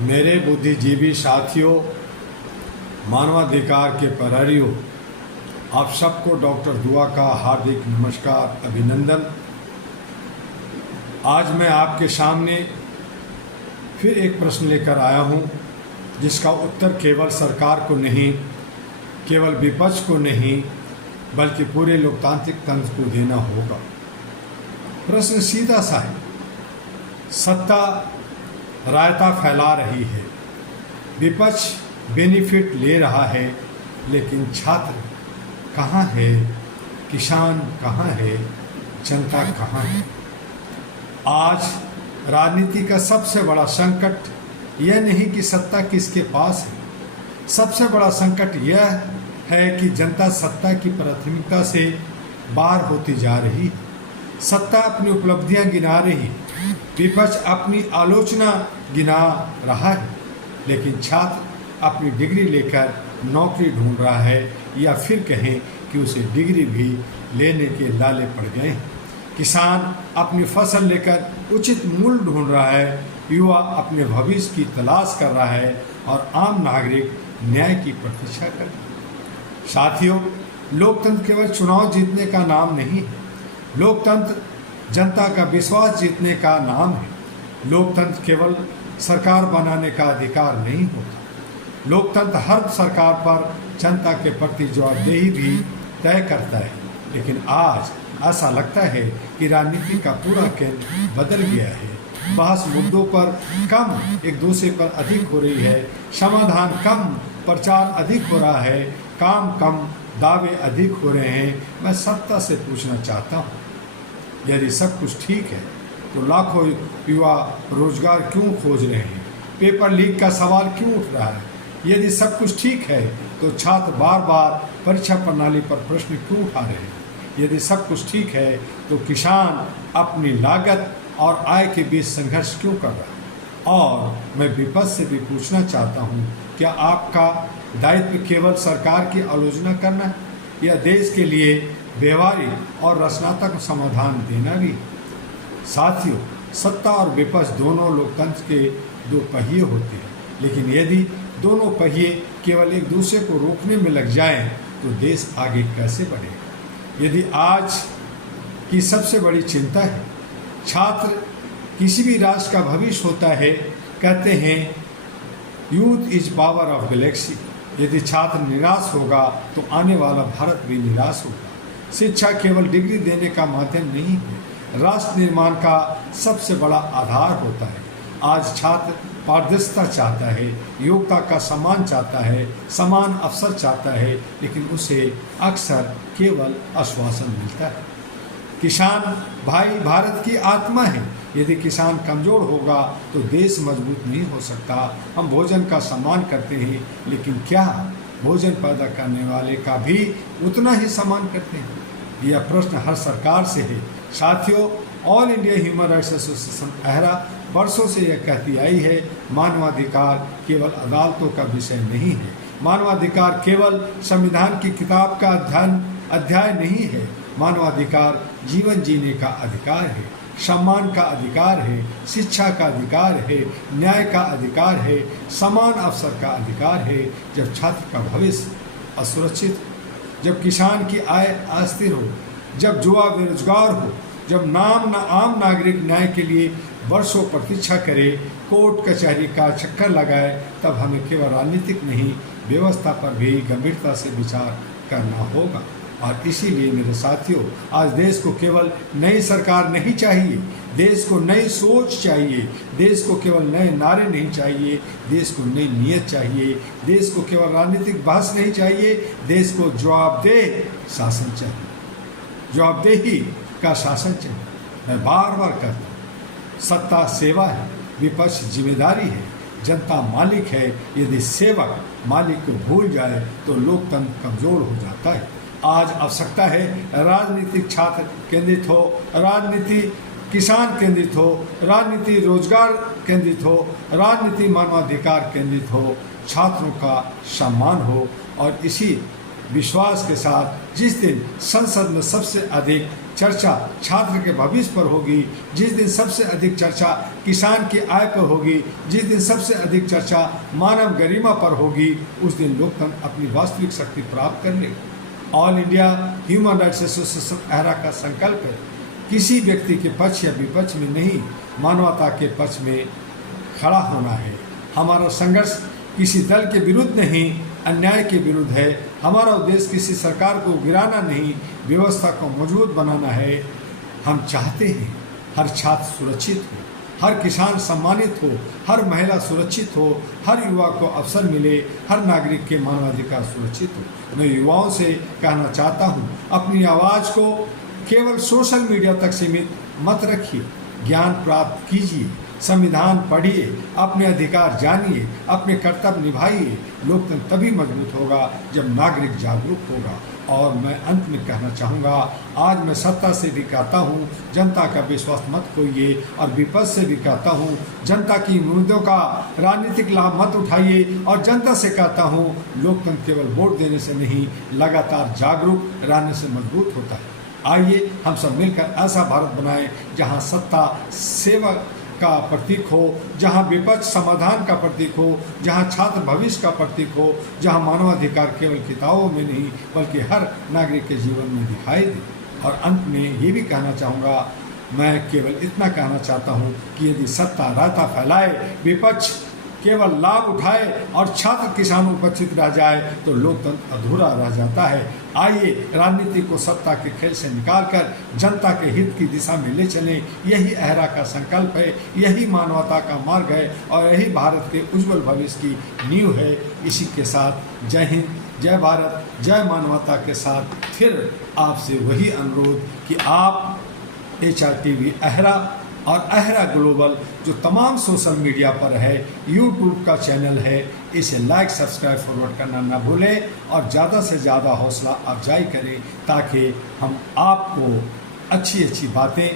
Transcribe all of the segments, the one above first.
मेरे बुद्धिजीवी साथियों, मानवाधिकार के प्रहरियों, आप सबको डॉक्टर दुआ का हार्दिक नमस्कार, अभिनंदन। आज मैं आपके सामने फिर एक प्रश्न लेकर आया हूं, जिसका उत्तर केवल सरकार को नहीं, केवल विपक्ष को नहीं, बल्कि पूरे लोकतांत्रिक तंत्र को देना होगा। प्रश्न सीधा सा है। सत्ता रायता फैला रही है, विपक्ष बेनिफिट ले रहा है, लेकिन छात्र कहाँ है, किसान कहाँ है, जनता कहाँ है? आज राजनीति का सबसे बड़ा संकट यह नहीं कि सत्ता किसके पास है, सबसे बड़ा संकट यह है कि जनता सत्ता की प्राथमिकता से बाहर होती जा रही है। सत्ता अपनी उपलब्धियां गिना रही है, विपक्ष अपनी आलोचना गिना रहा है, लेकिन छात्र अपनी डिग्री लेकर नौकरी ढूंढ रहा है, या फिर कहें कि उसे डिग्री भी लेने के लाले पड़ गए हैं। किसान अपनी फसल लेकर उचित मूल्य ढूंढ रहा है, युवा अपने भविष्य की तलाश कर रहा है, और आम नागरिक न्याय की प्रतीक्षा कर रहा है। साथियों, लोकतंत्र केवल चुनाव जीतने का नाम नहीं है, लोकतंत्र जनता का विश्वास जीतने का नाम है। लोकतंत्र केवल सरकार बनाने का अधिकार नहीं होता, लोकतंत्र हर सरकार पर जनता के प्रति जवाबदेही भी तय करता है। लेकिन आज ऐसा लगता है कि राजनीति का पूरा केंद्र बदल गया है। बहस मुद्दों पर कम, एक दूसरे पर अधिक हो रही है, समाधान कम, प्रचार अधिक हो रहा है, काम कम, दावे अधिक हो रहे हैं। मैं सत्ता से पूछना चाहता हूँ, यदि सब कुछ ठीक है तो लाखों युवा रोजगार क्यों खोज रहे हैं? पेपर लीक का सवाल क्यों उठ रहा है? यदि सब कुछ ठीक है तो छात्र बार बार परीक्षा प्रणाली पर प्रश्न क्यों उठा रहे हैं? यदि सब कुछ ठीक है तो किसान अपनी लागत और आय के बीच संघर्ष क्यों कर रहा है? और मैं विपक्ष से भी पूछना चाहता हूँ, क्या आपका दायित्व केवल सरकार की आलोचना करना है, या देश के लिए व्यवहारिक और रचनात्मक समाधान देना भी? साथियों, सत्ता और विपक्ष दोनों लोकतंत्र के दो पहिए होते हैं, लेकिन यदि दोनों पहिए केवल एक दूसरे को रोकने में लग जाएं, तो देश आगे कैसे बढ़ेगा? यदि आज की सबसे बड़ी चिंता है छात्र, किसी भी राष्ट्र का भविष्य होता है, कहते हैं youth is power of Galaxy. यदि छात्र निराश होगा तो आने वाला भारत भी निराश होगा। शिक्षा केवल डिग्री देने का माध्यम नहीं है, राष्ट्र निर्माण का सबसे बड़ा आधार होता है। आज छात्र पारदर्शिता चाहता है, योग्यता का सम्मान चाहता है, समान अवसर चाहता है, लेकिन उसे अक्सर केवल आश्वासन मिलता है। किसान भाई भारत की आत्मा है, यदि किसान कमज़ोर होगा तो देश मजबूत नहीं हो सकता। हम भोजन का सम्मान करते हैं, लेकिन क्या भोजन पैदा करने वाले का भी उतना ही सम्मान करते हैं? यह प्रश्न हर सरकार से है। साथियों, all India human rights association अहरा वर्षों से यह कहती आई है, मानवाधिकार केवल अदालतों का विषय नहीं है, मानवाधिकार केवल संविधान की किताब का अध्याय नहीं है। मानवाधिकार जीवन जीने का अधिकार है, सम्मान का अधिकार है, शिक्षा का अधिकार है, न्याय का अधिकार है, समान अवसर का अधिकार है। जब छात्र का भविष्य असुरक्षित, जब किसान की आय अस्थिर हो, जब युवा बेरोजगार हो, जब आम नागरिक न्याय के लिए वर्षों प्रतीक्षा करे, कोर्ट कचहरी का चक्कर लगाए, तब हमें केवल राजनीतिक नहीं, व्यवस्था पर भी गंभीरता से विचार करना होगा। और इसीलिए मेरे साथियों, आज देश को केवल नई सरकार नहीं चाहिए, देश को नई सोच चाहिए, देश को केवल नए नारे नहीं चाहिए, देश को नई नीयत चाहिए, देश को केवल राजनीतिक बहस नहीं चाहिए, देश को जवाबदेह शासन चाहिए, जवाबदेही का शासन चाहिए। मैं बार बार कहता हूँ, सत्ता सेवा है, विपक्ष जिम्मेदारी है, जनता मालिक है। यदि सेवक मालिक को भूल जाए तो लोकतंत्र कमजोर हो जाता है। आज आवश्यकता है राजनीतिक छात्र केंद्रित हो, राजनीति किसान केंद्रित हो, राजनीति रोजगार केंद्रित हो, राजनीति मानवाधिकार केंद्रित हो, छात्रों का सम्मान हो। और इसी विश्वास के साथ जिस दिन संसद में सबसे अधिक चर्चा छात्र के भविष्य पर होगी, जिस दिन सबसे अधिक चर्चा किसान की आय पर होगी, जिस दिन सबसे अधिक चर्चा मानव गरिमा पर होगी, उस दिन लोकतंत्र अपनी वास्तविक शक्ति प्राप्त कर लेगा। All India human rights association अहरा का संकल्प है किसी व्यक्ति के पक्ष या विपक्ष में नहीं, मानवता के पक्ष में खड़ा होना है। हमारा संघर्ष किसी दल के विरुद्ध नहीं, अन्याय के विरुद्ध है। हमारा उद्देश्य किसी सरकार को गिराना नहीं, व्यवस्था को मजबूत बनाना है। हम चाहते हैं हर छात्र सुरक्षित हो, हर किसान सम्मानित हो, हर महिला सुरक्षित हो, हर युवा को अवसर मिले, हर नागरिक के मानवाधिकार सुरक्षित हो। मैं युवाओं से कहना चाहता हूँ, अपनी आवाज़ को केवल सोशल मीडिया तक सीमित मत रखिए, ज्ञान प्राप्त कीजिए, संविधान पढ़िए, अपने अधिकार जानिए, अपने कर्तव्य निभाइए। लोकतंत्र तभी मजबूत होगा जब नागरिक जागरूक होगा। और मैं अंत में कहना चाहूँगा, आज मैं सत्ता से भी कहता हूँ, जनता का विश्वास मत खोइए, और विपक्ष से भी कहता हूँ, जनता की उम्मीदों का राजनीतिक लाभ मत उठाइए। और जनता से कहता हूँ, लोकतंत्र केवल वोट देने से नहीं, लगातार जागरूक रहने से मजबूत होता है। आइए हम सब मिलकर ऐसा भारत बनाएं जहाँ सत्ता सेवा का प्रतीक हो, जहां विपक्ष समाधान का प्रतीक हो, जहां छात्र भविष्य का प्रतीक हो, जहां मानवाधिकार केवल किताबों में नहीं बल्कि हर नागरिक के जीवन में दिखाई दे। और अंत में ये भी कहना चाहूँगा, मैं केवल इतना कहना चाहता हूँ कि यदि सत्ता रायता फैलाए, विपक्ष केवल लाभ उठाए और छात्र किसानों उपस्थित रह जाए तो लोकतंत्र अधूरा रह जाता है। आइए राजनीति को सत्ता के खेल से निकालकर जनता के हित की दिशा में ले चलें। यही अहरा का संकल्प है, यही मानवता का मार्ग है और यही भारत के उज्जवल भविष्य की नींव है। इसी के साथ जय हिंद, जय भारत, जय मानवता के साथ फिर आपसे वही अनुरोध कि आप HRTV अहरा और अहरा ग्लोबल जो तमाम सोशल मीडिया पर है, यूट्यूब का चैनल है, इसे लाइक सब्सक्राइब फॉरवर्ड करना ना भूलें और ज़्यादा से ज़्यादा हौसला अफजाई करें ताकि हम आपको अच्छी अच्छी बातें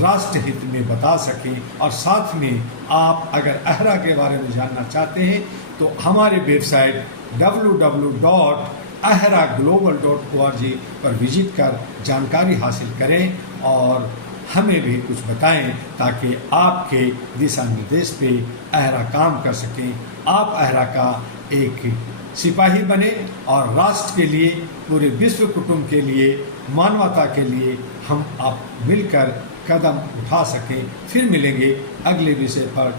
राष्ट्र हित में बता सकें। और साथ में आप अगर अहरा के बारे में जानना चाहते हैं तो हमारे वेबसाइट www.ahraglobal.org पर विजिट कर जानकारी हासिल करें और हमें भी कुछ बताएं ताकि आपके दिशा निर्देश पे अहरा काम कर सकें। आप अहरा का एक सिपाही बने और राष्ट्र के लिए, पूरे विश्व कुटुंब के लिए, मानवता के लिए हम आप मिलकर कदम उठा सकें। फिर मिलेंगे अगले विषय पर।